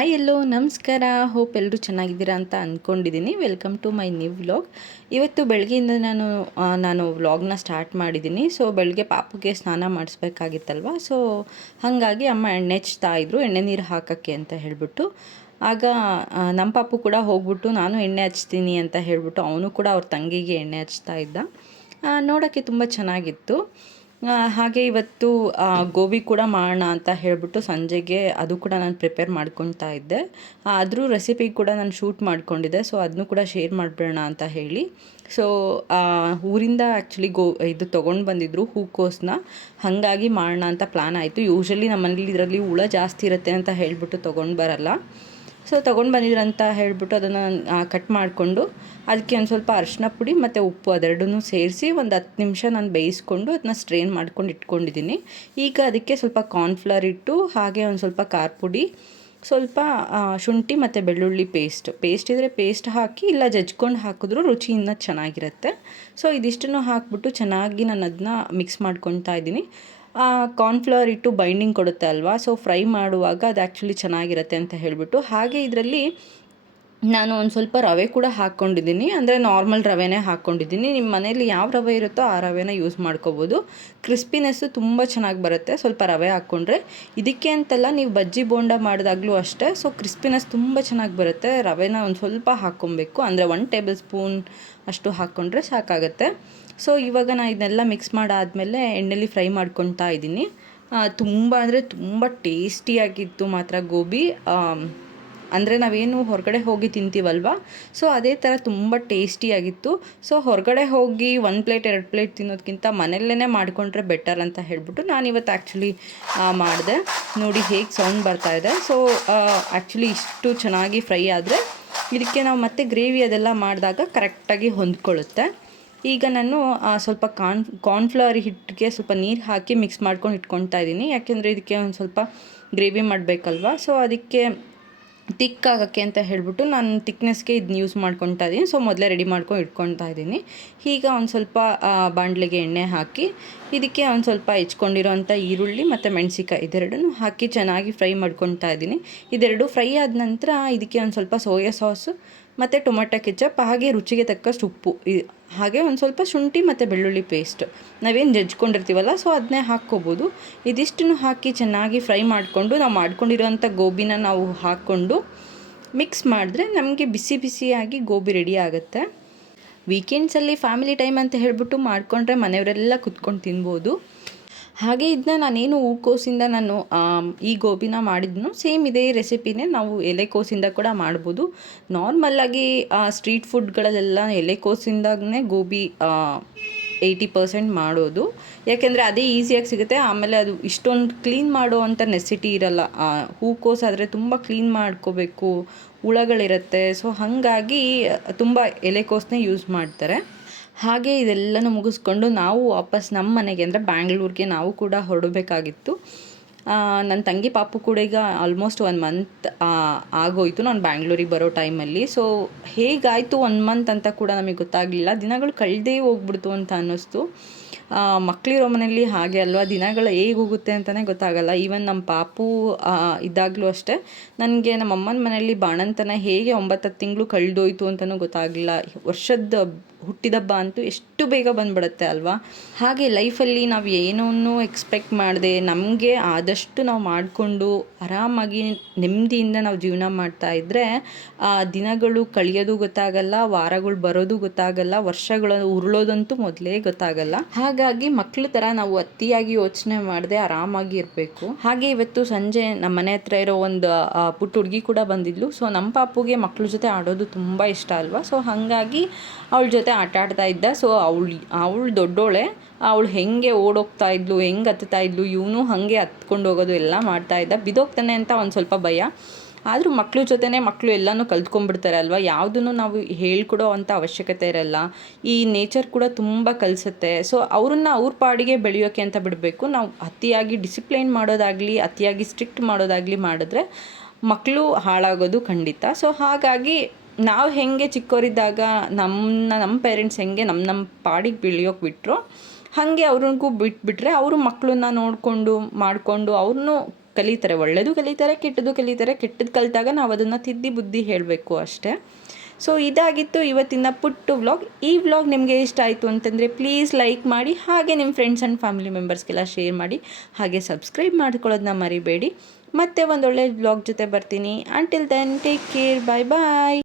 Hi ಎಲ್ಲೋ, ನಮಸ್ಕಾರ. Hope ಎಲ್ಲರೂ ಚೆನ್ನಾಗಿದ್ದೀರಾ ಅಂತ ಅಂದ್ಕೊಂಡಿದ್ದೀನಿ welcome to my new vlog. ಇವತ್ತು ಬೆಳಗ್ಗೆಯಿಂದ ನಾನು ನಾನು ವ್ಲಾಗ್ನ ಸ್ಟಾರ್ಟ್ ಮಾಡಿದ್ದೀನಿ. ಸೊ, ಬೆಳಗ್ಗೆ ಪಾಪುಗೆ ಸ್ನಾನ ಮಾಡಿಸ್ಬೇಕಾಗಿತ್ತಲ್ವ? ಸೊ, ಹಾಗಾಗಿ ಅಮ್ಮ ಎಣ್ಣೆ ಹಚ್ತಾ ಇದ್ರು. ಎಣ್ಣೆ ನೀರು ಹಾಕೋಕ್ಕೆ ಅಂತ ಹೇಳಿಬಿಟ್ಟು. ಆಗ ನಮ್ಮ ಪಾಪು ಕೂಡ ಹೋಗ್ಬಿಟ್ಟು, ನಾನು ಎಣ್ಣೆ ಹಚ್ತೀನಿ ಅಂತ ಹೇಳಿಬಿಟ್ಟು, ಅವನು ಕೂಡ ಅವ್ರ ತಂಗಿಗೆ ಎಣ್ಣೆ ಹಚ್ತಾ ಇದ್ದ. ನೋಡೋಕ್ಕೆ ತುಂಬ ಚೆನ್ನಾಗಿತ್ತು. ಹಾಗೆ ಇವತ್ತು ಗೋಬಿ ಕೂಡ ಮಾಡೋಣ ಅಂತ ಹೇಳಿಬಿಟ್ಟು ಸಂಜೆಗೆ ಅದು ಕೂಡ ನಾನು ಪ್ರಿಪೇರ್ ಮಾಡ್ಕೊತಾ ಇದ್ದೆ. ಆದರೂ ರೆಸಿಪಿ ಕೂಡ ನಾನು ಶೂಟ್ ಮಾಡಿಕೊಂಡಿದ್ದೆ. ಸೊ ಅದನ್ನು ಕೂಡ ಶೇರ್ ಮಾಡಿಬಿಡೋಣ ಅಂತ ಹೇಳಿ. ಸೊ ಊರಿಂದ ಆ್ಯಕ್ಚುಲಿ ಗೋ, ಇದು ತೊಗೊಂಡು ಬಂದಿದ್ರು ಹೂಕೋಸನ್ನ ಹಾಗಾಗಿ ಮಾಡೋಣ ಅಂತ ಪ್ಲ್ಯಾನ್ ಆಯಿತು. ಯೂಶ್ವಲಿ ಮನೇಲಿ ಇದರಲ್ಲಿ ಹುಳ ಜಾಸ್ತಿ ಇರುತ್ತೆ ಅಂತ ಹೇಳಿಬಿಟ್ಟು ತೊಗೊಂಡು ಬರಲ್ಲ. ಸೊ ತೊಗೊಂಡು ಬಂದಿದ್ರಂತ ಹೇಳಿಬಿಟ್ಟು ಅದನ್ನು ಕಟ್ ಮಾಡಿಕೊಂಡು ಅದಕ್ಕೆ ಒಂದು ಸ್ವಲ್ಪ ಅರಿಶಿನ ಪುಡಿ ಮತ್ತು ಉಪ್ಪು ಅದೆರಡನ್ನೂ ಸೇರಿಸಿ ಒಂದು ಹತ್ತು ನಿಮಿಷ ನಾನು ಬೇಯಿಸ್ಕೊಂಡು ಅದನ್ನ ಸ್ಟ್ರೈನ್ ಮಾಡ್ಕೊಂಡು ಇಟ್ಕೊಂಡಿದ್ದೀನಿ ಈಗ ಅದಕ್ಕೆ ಸ್ವಲ್ಪ ಕಾರ್ನ್ಫ್ಲವರ್ ಇಟ್ಟು ಹಾಗೆ ಒಂದು ಸ್ವಲ್ಪ ಖಾರ ಪುಡಿ, ಸ್ವಲ್ಪ ಶುಂಠಿ ಮತ್ತು ಬೆಳ್ಳುಳ್ಳಿ ಪೇಸ್ಟ್ ಪೇಸ್ಟ್ ಇದ್ದರೆ ಪೇಸ್ಟ್ ಹಾಕಿ ಇಲ್ಲ ಜಜ್ಕೊಂಡು ಹಾಕಿದ್ರು ರುಚಿ ಇನ್ನೂ ಚೆನ್ನಾಗಿರುತ್ತೆ. ಸೊ ಇದಿಷ್ಟನ್ನು ಹಾಕ್ಬಿಟ್ಟು ಚೆನ್ನಾಗಿ ನಾನು ಅದನ್ನ ಮಿಕ್ಸ್ ಮಾಡ್ಕೊತಾ ಇದ್ದೀನಿ ಕಾರ್ನ್ಫ್ಲವರ್ ಇಟ್ಟು ಬೈಂಡಿಂಗ್ ಕೊಡುತ್ತೆ ಅಲ್ವಾ? ಸೊ ಫ್ರೈ ಮಾಡುವಾಗ ಅದು ಆ್ಯಕ್ಚುಲಿ ಚೆನ್ನಾಗಿರುತ್ತೆ ಅಂತ ಹೇಳಿಬಿಟ್ಟು ಹಾಗೆ ಇದರಲ್ಲಿ ನಾನು ಒಂದು ಸ್ವಲ್ಪ ರವೆ ಕೂಡ ಹಾಕ್ಕೊಂಡಿದ್ದೀನಿ ಅಂದರೆ ನಾರ್ಮಲ್ ರವೆನೇ ಹಾಕ್ಕೊಂಡಿದ್ದೀನಿ ನಿಮ್ಮ ಮನೇಲಿ ಯಾವ ರವೆ ಇರುತ್ತೋ ಆ ರವೆನ ಯೂಸ್ ಮಾಡ್ಕೋಬೋದು. ಕ್ರಿಸ್ಪಿನೆಸ್ಸು ತುಂಬ ಚೆನ್ನಾಗಿ ಬರುತ್ತೆ. ಸ್ವಲ್ಪ ರವೆ ಹಾಕ್ಕೊಂಡ್ರೆ ಇದಕ್ಕೆ ಅಂತಲ್ಲ ನೀವು ಬಜ್ಜಿ ಬೋಂಡ ಮಾಡಿದಾಗಲೂ ಅಷ್ಟೇ. ಸೊ ಕ್ರಿಸ್ಪಿನೆಸ್ ತುಂಬ ಚೆನ್ನಾಗಿ ಬರುತ್ತೆ. ರವೆನ ಒಂದು ಸ್ವಲ್ಪ ಹಾಕ್ಕೊಬೇಕು ಅಂದರೆ ಒನ್ ಟೇಬಲ್ ಸ್ಪೂನ್ ಅಷ್ಟು ಹಾಕ್ಕೊಂಡ್ರೆ ಸಾಕಾಗುತ್ತೆ. ಸೊ ಇವಾಗ ನಾನು ಇದನ್ನೆಲ್ಲ ಮಿಕ್ಸ್ ಮಾಡಾದಮೇಲೆ ಎಣ್ಣೆಲಿ ಫ್ರೈ ಮಾಡ್ಕೊತಾ ಇದ್ದೀನಿ. ತುಂಬ ಅಂದರೆ ತುಂಬ ಟೇಸ್ಟಿಯಾಗಿತ್ತು ಮಾತ್ರ ಗೋಬಿ. ಅಂದರೆ ನಾವೇನು ಹೊರಗಡೆ ಹೋಗಿ ತಿಂತೀವಲ್ವ? ಸೊ ಅದೇ ಥರ ತುಂಬ ಟೇಸ್ಟಿಯಾಗಿತ್ತು ಸೊ ಹೊರಗಡೆ ಹೋಗಿ ಒಂದು ಪ್ಲೇಟ್ ಎರಡು ಪ್ಲೇಟ್ ತಿನ್ನೋದಕ್ಕಿಂತ ಮನೆಯಲ್ಲೇ ಮಾಡಿಕೊಂಡ್ರೆ ಬೆಟರ್ ಅಂತ ಹೇಳ್ಬಿಟ್ಟು ನಾನಿವತ್ತು ಆ್ಯಕ್ಚುಲಿ ಮಾಡಿದೆ. ನೋಡಿ ಹೇಗೆ ಸೌಂಡ್ ಬರ್ತಾ ಇದೆ. ಸೊ ಆ್ಯಕ್ಚುಲಿ ಇಷ್ಟು ಚೆನ್ನಾಗಿ ಫ್ರೈ ಆದರೆ ಇದಕ್ಕೆ ನಾವು ಮತ್ತೆ ಗ್ರೇವಿ ಅದೆಲ್ಲ ಮಾಡಿದಾಗ ಕರೆಕ್ಟಾಗಿ ಹೊಂದ್ಕೊಳ್ಳುತ್ತೆ. ಈಗ ನಾನು ಸ್ವಲ್ಪ ಕಾರ್ನ್ ಕಾರ್ನ್ಫ್ಲವರ್ ಹಿಟ್ಟಿಗೆ ಸ್ವಲ್ಪ ನೀರು ಹಾಕಿ ಮಿಕ್ಸ್ ಮಾಡ್ಕೊಂಡು ಇಟ್ಕೊತಾ ಇದ್ದೀನಿ. ಯಾಕೆಂದರೆ ಇದಕ್ಕೆ ಒಂದು ಸ್ವಲ್ಪ ಗ್ರೇವಿ ಮಾಡಬೇಕಲ್ವ? ಸೊ ಅದಕ್ಕೆ ತಿಕ್ ಆಗೋಕ್ಕೆ ಅಂತ ಹೇಳಿಬಿಟ್ಟು ನಾನು ತಿಕ್ನೆಸ್ಗೆ ಇದನ್ನ ಯೂಸ್ ಮಾಡ್ಕೊತಾ ಇದ್ದೀನಿ. ಸೊ ಮೊದಲೇ ರೆಡಿ ಮಾಡ್ಕೊಂಡು ಇಟ್ಕೊತಾ ಇದ್ದೀನಿ. ಈಗ ಒಂದು ಸ್ವಲ್ಪ ಬಾಣಲೆಗೆ ಎಣ್ಣೆ ಹಾಕಿ, ಇದಕ್ಕೆ ಒಂದು ಸ್ವಲ್ಪ ಹೆಚ್ಕೊಂಡಿರೋಂಥ ಈರುಳ್ಳಿ ಮತ್ತು ಮೆಣಸಿಕಾಯಿ ಇದೆರಡನ್ನು ಹಾಕಿ ಚೆನ್ನಾಗಿ ಫ್ರೈ ಮಾಡ್ಕೊತಾ ಇದ್ದೀನಿ. ಇದೆರಡು ಫ್ರೈ ಆದ ನಂತರ ಇದಕ್ಕೆ ಒಂದು ಸ್ವಲ್ಪ ಸೋಯಾ ಸಾಸು ಮತ್ತು ಟೊಮೆಟೊ ಕೆಚಪ್, ಹಾಗೆ ರುಚಿಗೆ ತಕ್ಕಷ್ಟು ಉಪ್ಪು. ಹಾಗೆ ಒಂದು ಸ್ವಲ್ಪ ಶುಂಠಿ ಮತ್ತು ಬೆಳ್ಳುಳ್ಳಿ ಪೇಸ್ಟ್. ನಾವೇನು ಜಜ್ಕೊಂಡಿರ್ತೀವಲ್ಲ, ಸೊ ಅದನ್ನೇ ಹಾಕ್ಕೋಬೋದು. ಇದಿಷ್ಟನ್ನು ಹಾಕಿ ಚೆನ್ನಾಗಿ ಫ್ರೈ ಮಾಡಿಕೊಂಡು, ನಾವು ಮಾಡ್ಕೊಂಡಿರೋಂಥ ಗೋಬಿನ ನಾವು ಹಾಕ್ಕೊಂಡು ಮಿಕ್ಸ್ ಮಾಡಿದ್ರೆ ನಮಗೆ ಬಿಸಿ ಬಿಸಿಯಾಗಿ ಗೋಬಿ ರೆಡಿ ಆಗುತ್ತೆ. ವೀಕೆಂಡ್ಸಲ್ಲಿ ಫ್ಯಾಮಿಲಿ ಟೈಮ್ ಅಂತ ಹೇಳಿಬಿಟ್ಟು ಮಾಡಿಕೊಂಡ್ರೆ ಮನೆಯವರೆಲ್ಲ ಕುತ್ಕೊಂಡು ತಿನ್ಬೋದು. ಹಾಗೆ ಇದನ್ನ ನಾನೇನು ಹೂಕೋಸಿಂದ ನಾನು ಈ ಗೋಬಿನ ಮಾಡಿದ್ನು ಸೇಮ್ ಇದೇ ರೆಸಿಪಿನೇ ನಾವು ಎಲೆಕೋಸಿಂದ ಕೂಡ ಮಾಡ್ಬೋದು. ನಾರ್ಮಲ್ಲಾಗಿ ಸ್ಟ್ರೀಟ್ ಫುಡ್ಗಳಲ್ಲೆಲ್ಲ ಎಲೆಕೋಸಿಂದಾಗೇ ಗೋಬಿ ಏಯ್ಟಿ ಪರ್ಸೆಂಟ್ ಮಾಡೋದು. ಯಾಕೆಂದರೆ ಅದೇ ಈಸಿಯಾಗಿ ಸಿಗುತ್ತೆ. ಆಮೇಲೆ ಅದು ಇಷ್ಟೊಂದು ಕ್ಲೀನ್ ಮಾಡೋ ಅಂಥ ನೆಸಿಟಿ ಇರಲ್ಲ. ಹೂಕೋಸ್ ಆದರೆ ತುಂಬ ಕ್ಲೀನ್ ಮಾಡ್ಕೋಬೇಕು. ಹುಳಗಳಿರುತ್ತೆ. ಸೊ, ಹಾಗಾಗಿ ತುಂಬ ಎಲೆಕೋಸನ್ನೇ ಯೂಸ್ ಮಾಡ್ತಾರೆ. ಹಾಗೆ ಇದೆಲ್ಲನೂ ಮುಗಿಸ್ಕೊಂಡು ನಾವು ವಾಪಸ್ ನಮ್ಮ ಮನೆಗೆ ಅಂದರೆ ಬ್ಯಾಂಗ್ಳೂರಿಗೆ ನಾವು ಕೂಡ ಹೊರಡಬೇಕಾಗಿತ್ತು. ನನ್ನ ತಂಗಿ ಪಾಪು ಕೂಡ ಈಗ ಆಲ್ಮೋಸ್ಟ್ ಒನ್ ಮಂತ್ ಆಗೋಯ್ತು ನಾನು ಬ್ಯಾಂಗ್ಳೂರಿಗೆ ಬರೋ ಟೈಮಲ್ಲಿ ಸೊ ಹೇಗಾಯಿತು ಒನ್ ಮಂತ್ ಅಂತ ಕೂಡ ನಮಗೆ ಗೊತ್ತಾಗಲಿಲ್ಲ. ದಿನಗಳು ಕಳೆದೇ ಹೋಗ್ಬಿಡ್ತು ಅಂತ ಅನ್ನಿಸ್ತು. ಆ, ಮನೆಯಲ್ಲಿ ಹಾಗೆ ಅಲ್ವಾ? ದಿನಗಳು ಹೇಗೆ ಹೋಗುತ್ತೆ ಅಂತಲೇ ಗೊತ್ತಾಗಲ್ಲ. ಈವನ್ ನಮ್ಮ ಪಾಪು ಇದ್ದಾಗಲೂ ಅಷ್ಟೇ. ನನಗೆ ನಮ್ಮ ಅಮ್ಮನ ಮನೆಯಲ್ಲಿ ಬಾಣಂತನ ಹೇಗೆ ಒಂಬತ್ತು ತಿಂಗಳು ಕಳೆದೋಯ್ತು ಅಂತಲೂ ಗೊತ್ತಾಗಲಿಲ್ಲ. ವರ್ಷದ ಹುಟ್ಟಿದಬ್ಬ ಅಂತೂ ಎಷ್ಟು ಬೇಗ ಬಂದ್ಬಿಡುತ್ತೆ ಅಲ್ವಾ? ಹಾಗೆ ಲೈಫಲ್ಲಿ ನಾವು ಏನನ್ನು ಎಕ್ಸ್ಪೆಕ್ಟ್ ಮಾಡದೆ ನಮಗೆ ಆದಷ್ಟು ನಾವು ಮಾಡಿಕೊಂಡು ಆರಾಮಾಗಿ ನೆಮ್ಮದಿಯಿಂದ ನಾವು ಜೀವನ ಮಾಡ್ತಾ ಇದ್ದರೆ ದಿನಗಳು ಕಳೆಯೋದು ಗೊತ್ತಾಗಲ್ಲ ವಾರಗಳು ಬರೋದು ಗೊತ್ತಾಗಲ್ಲ ವರ್ಷಗಳು ಉರುಳೋದಂತೂ ಮೊದಲೇ ಗೊತ್ತಾಗಲ್ಲ. ಹಾಗಾಗಿ ಮಕ್ಳ ಥರ ನಾವು ಅತಿಯಾಗಿ ಯೋಚನೆ ಮಾಡದೆ ಆರಾಮಾಗಿ ಇರಬೇಕು. ಹಾಗೆ ಇವತ್ತು ಸಂಜೆ ನಮ್ಮ ಮನೆ ಹತ್ರ ಇರೋ ಒಂದು ಪುಟ್ಟ ಹುಡುಗಿ ಕೂಡ ಬಂದಿದ್ಲು. ಸೊ ನಮ್ಮ ಪಾಪುಗೆ ಮಕ್ಳ ಜೊತೆ ಆಡೋದು ತುಂಬ ಇಷ್ಟ ಅಲ್ವಾ? ಸೊ ಹಾಗಾಗಿ ಅವಳ ಜೊತೆ ಆಟ ಆಡ್ತಾ ಇದ್ದ. ಸೊ ಅವಳು ಅವಳು ದೊಡ್ಡೋಳೆ. ಅವಳು ಹೆಂಗೆ ಓಡೋಗ್ತಾ ಇದ್ಲು, ಹೆಂಗೆ ಹತ್ತುತ್ತಾ ಇದ್ಲು, ಇವನು ಹಾಗೆ ಹತ್ಕೊಂಡು ಹೋಗೋದು ಎಲ್ಲ ಮಾಡ್ತಾ ಇದ್ದ. ಬಿದೋಗ್ತಾನೆ ಅಂತ ಒಂದು ಸ್ವಲ್ಪ ಭಯ. ಆದರೂ ಮಕ್ಕಳು ಜೊತೆನೇ ಮಕ್ಕಳು ಎಲ್ಲನೂ ಕಲ್ತ್ಕೊಂಡ್ಬಿಡ್ತಾರೆ ಅಲ್ವಾ? ಯಾವುದನ್ನು ನಾವು ಹೇಳ್ಕೊಡೋ ಅಂಥ ಅವಶ್ಯಕತೆ ಇರಲ್ಲ. ಈ ನೇಚರ್ ಕೂಡ ತುಂಬ ಕಲಿಸುತ್ತೆ. ಸೊ ಅವ್ರನ್ನ ಅವ್ರ ಪಾಡಿಗೆ ಬೆಳೆಯೋಕ್ಕೆ ಅಂತ ಬಿಡಬೇಕು. ನಾವು ಅತಿಯಾಗಿ ಡಿಸಿಪ್ಲೈನ್ ಮಾಡೋದಾಗಲಿ, ಅತಿಯಾಗಿ ಸ್ಟ್ರಿಕ್ಟ್ ಮಾಡೋದಾಗಲಿ ಮಾಡಿದ್ರೆ ಮಕ್ಕಳು ಹಾಳಾಗೋದು ಖಂಡಿತ. ಸೊ ಹಾಗಾಗಿ ನಾವು ಹೆಂಗೆ ಚಿಕ್ಕವರಿದ್ದಾಗ ನಮ್ಮನ್ನ ನಮ್ಮ ಪೇರೆಂಟ್ಸ್ ಹೆಂಗೆ ನಮ್ಮ ನಮ್ಮ ಪಾಡಿಗೆ ಬೆಳೆಯೋಕೆ ಬಿಟ್ಟರು ಹಾಗೆ ಅವ್ರಿಗೂ ಬಿಟ್ಬಿಟ್ರೆ ಅವರು ಮಕ್ಕಳನ್ನ ನೋಡಿಕೊಂಡು, ಮಾಡಿಕೊಂಡು ಅವ್ರನ್ನೂ ಕಲಿತಾರೆ ಒಳ್ಳೆಯದು ಕಲಿತಾರೆ, ಕೆಟ್ಟದ್ದು ಕಲಿತಾರೆ ಕೆಟ್ಟದ್ದು ಕಲಿತಾಗ ನಾವು ಅದನ್ನು ತಿದ್ದಿ ಬುದ್ಧಿ ಹೇಳಬೇಕು ಅಷ್ಟೇ. ಸೊ ಇದಾಗಿತ್ತು ಇವತ್ತಿನ ಪುಟ್ಟು ವ್ಲಾಗ್. ಈ ವ್ಲಾಗ್ ನಿಮಗೆ ಇಷ್ಟ ಆಯಿತು ಅಂತಂದರೆ ಪ್ಲೀಸ್ ಲೈಕ್ ಮಾಡಿ, ಹಾಗೆ ನಿಮ್ಮ ಫ್ರೆಂಡ್ಸ್ ಆ್ಯಂಡ್ ಫ್ಯಾಮಿಲಿ ಮೆಂಬರ್ಸ್ಗೆಲ್ಲ ಶೇರ್ ಮಾಡಿ, ಹಾಗೆ ಸಬ್ಸ್ಕ್ರೈಬ್ ಮಾಡ್ಕೊಳ್ಳೋದನ್ನ ಮರಿಬೇಡಿ. ಮತ್ತೆ ಒಂದೊಳ್ಳೆ ವ್ಲಾಗ್ ಜೊತೆ ಬರ್ತೀನಿ. Until then take care bye bye